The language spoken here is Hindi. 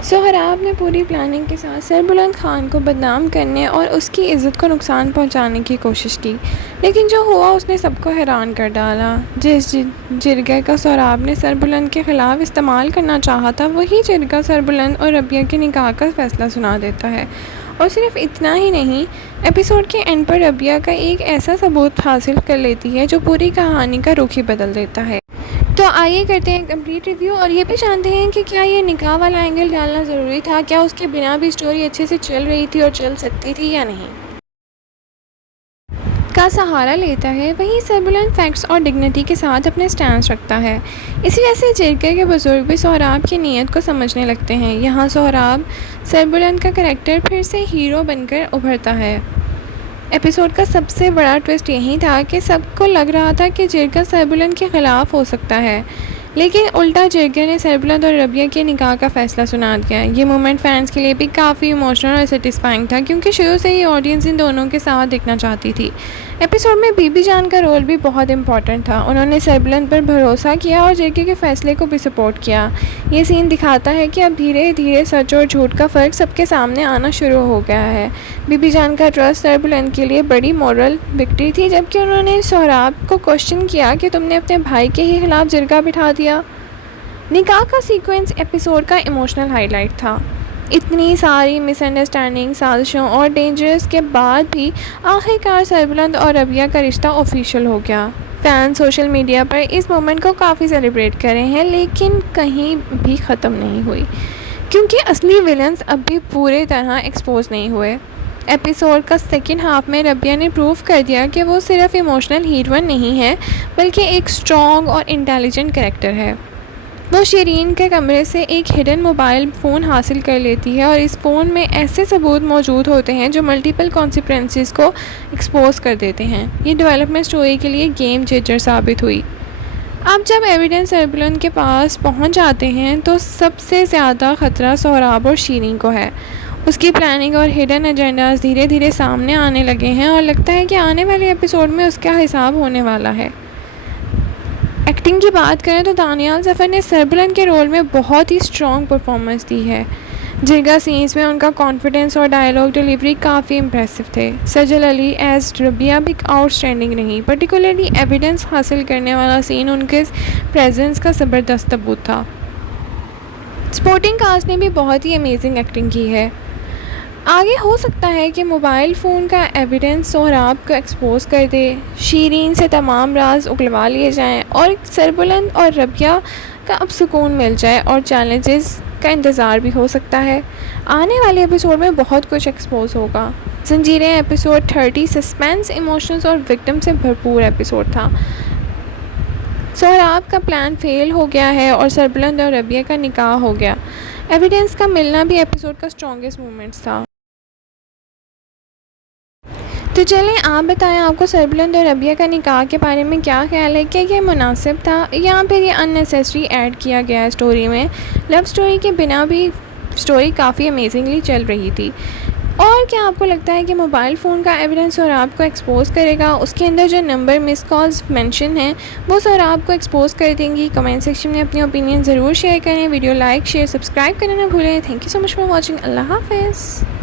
सोहराब ने पूरी प्लानिंग के साथ सरबुलंद खान को बदनाम करने और उसकी इज़्ज़त को नुकसान पहुंचाने की कोशिश की, लेकिन जो हुआ उसने सबको हैरान कर डाला। जिस जिरगे का सोहराब ने सरबुलंद के ख़िलाफ़ इस्तेमाल करना चाहा था, वही जिरगा सरबुलंद और रबिया के निकाह का फ़ैसला सुना देता है। और सिर्फ इतना ही नहीं, एपिसोड के एंड पर रबिया का एक ऐसा सबूत हासिल कर लेती है जो पूरी कहानी का रुख ही बदल देता है। तो आइए करते हैं कंप्लीट रिव्यू और ये भी जानते हैं कि क्या ये निकाह वाला एंगल डालना ज़रूरी था, क्या उसके बिना भी स्टोरी अच्छे से चल रही थी और चल सकती थी या नहीं। का सहारा लेता है, वहीं सरबुलंद फैक्ट्स और डिग्निटी के साथ अपने स्टैंड रखता है। इसी वजह से जिरगे के बुजुर्ग भी सोहराब की नीयत को समझने लगते हैं। यहाँ सोहराब सरबुलंद का करैक्टर फिर से हीरो बनकर उभरता है। एपिसोड का सबसे बड़ा ट्विस्ट यही था कि सबको लग रहा था कि जिरगा सरबुलंद के ख़िलाफ़ हो सकता है, लेकिन उल्टा जिरगे ने सरबुलंद और रबिया के निकाह का फ़ैसला सुना दिया। ये मोमेंट फैंस के लिए भी काफ़ी इमोशनल और सेटिस्फाइंग था, क्योंकि शुरू से ही ऑडियंस इन दोनों के साथ देखना चाहती थी। एपिसोड में बीबी जान का रोल भी बहुत इंपॉर्टेंट था। उन्होंने सरबुलंद पर भरोसा किया और जिरगे के फ़ैसले को भी सपोर्ट किया। ये सीन दिखाता है कि अब धीरे धीरे सच और झूठ का फ़र्क सबके सामने आना शुरू हो गया है। बीबी जान का ट्रस्ट सरबुलंद के लिए बड़ी मॉरल विक्ट्री थी, जबकि उन्होंने सोहराब को क्वेश्चन किया कि तुमने अपने भाई के ही खिलाफ जिरगा बिठा दिया। निकाह का सीक्वेंस एपिसोड का इमोशनल हाईलाइट था। इतनी सारी मिसअंडरस्टैंडिंग, साजिशों और डेंजरस के बाद भी आखिरकार सरबुलंद और रबिया का रिश्ता ऑफिशियल हो गया। फैन सोशल मीडिया पर इस मोमेंट को काफ़ी सेलिब्रेट कर रहे हैं, लेकिन कहीं भी ख़त्म नहीं हुई, क्योंकि असली विलन्स अब भी पूरी तरह एक्सपोज नहीं हुए। एपिसोड का सेकेंड हाफ में रबिया ने प्रूव कर दिया कि वो सिर्फ इमोशनल हीरोइन नहीं है, बल्कि एक स्ट्रॉन्ग और इंटेलिजेंट कैरेक्टर है। वो शिरीन के कमरे से एक हिडन मोबाइल फ़ोन हासिल कर लेती है और इस फ़ोन में ऐसे सबूत मौजूद होते हैं जो मल्टीपल कॉन्सिक्वेंसेस को एक्सपोज कर देते हैं। ये डेवलपमेंट स्टोरी के लिए गेम चेंजर साबित हुई। अब जब एविडेंस सरबुलंद के पास पहुंच जाते हैं तो सबसे ज़्यादा ख़तरा सोहराब और शिरीन को है। उसकी प्लानिंग और हिडन एजेंडाज धीरे धीरे सामने आने लगे हैं और लगता है कि आने वाले एपिसोड में उसका हिसाब होने वाला है। एक्टिंग की बात करें तो दानियाल ज़फ़र ने सरबुलंद के रोल में बहुत ही स्ट्रॉन्ग परफॉर्मेंस दी है। जिरगा सीन्स में उनका कॉन्फिडेंस और डायलॉग डिलीवरी काफ़ी इम्प्रेसिव थे। सजल अली एज रबिया भी आउटस्टैंडिंग रही। पर्टिकुलरली एविडेंस हासिल करने वाला सीन उनके प्रेजेंस का ज़बरदस्त सबूत था। सपोर्टिंग कास्ट ने भी बहुत ही अमेजिंग एक्टिंग की है। आगे हो सकता है कि मोबाइल फ़ोन का एविडेंस सोहराब को एक्सपोज कर दे, शिरीन से तमाम राज उगलवा लिए जाएं और सरबुलंद और रबिया का अब सुकून मिल जाए और चैलेंजेस का इंतज़ार भी हो सकता है। आने वाले एपिसोड में बहुत कुछ एक्सपोज होगा। जंजीरें एपिसोड 30 सस्पेंस, इमोशंस और विक्टिम से भरपूर एपिसोड था। सोहराब का प्लान फेल हो गया है और सरबुलंद और रबिया का निकाह हो गया। एविडेंस का मिलना भी एपिसोड का स्ट्रॉन्गेस्ट मोमेंट्स था। तो चलें आप बताएं, आपको सरबुलंद और रबिया का निकाह के बारे में क्या ख्याल है? क्या ये मुनासिब था या फिर ये अननेसेसरी ऐड किया गया है स्टोरी में? लव स्टोरी के बिना भी स्टोरी काफ़ी अमेजिंगली चल रही थी। और क्या आपको लगता है कि मोबाइल फ़ोन का एविडेंस सोहराब को एक्सपोज करेगा? उसके अंदर जो नंबर मिस कॉल्स मेंशन हैं वो सोहराब को एक्सपोज कर देंगी? कमेंट सेक्शन में अपनी ओपिनियन ज़रूर शेयर करें। वीडियो लाइक, शेयर, सब्सक्राइब करना ना भूलें। Thank you so much for watching. अल्लाह हाफ़िज़।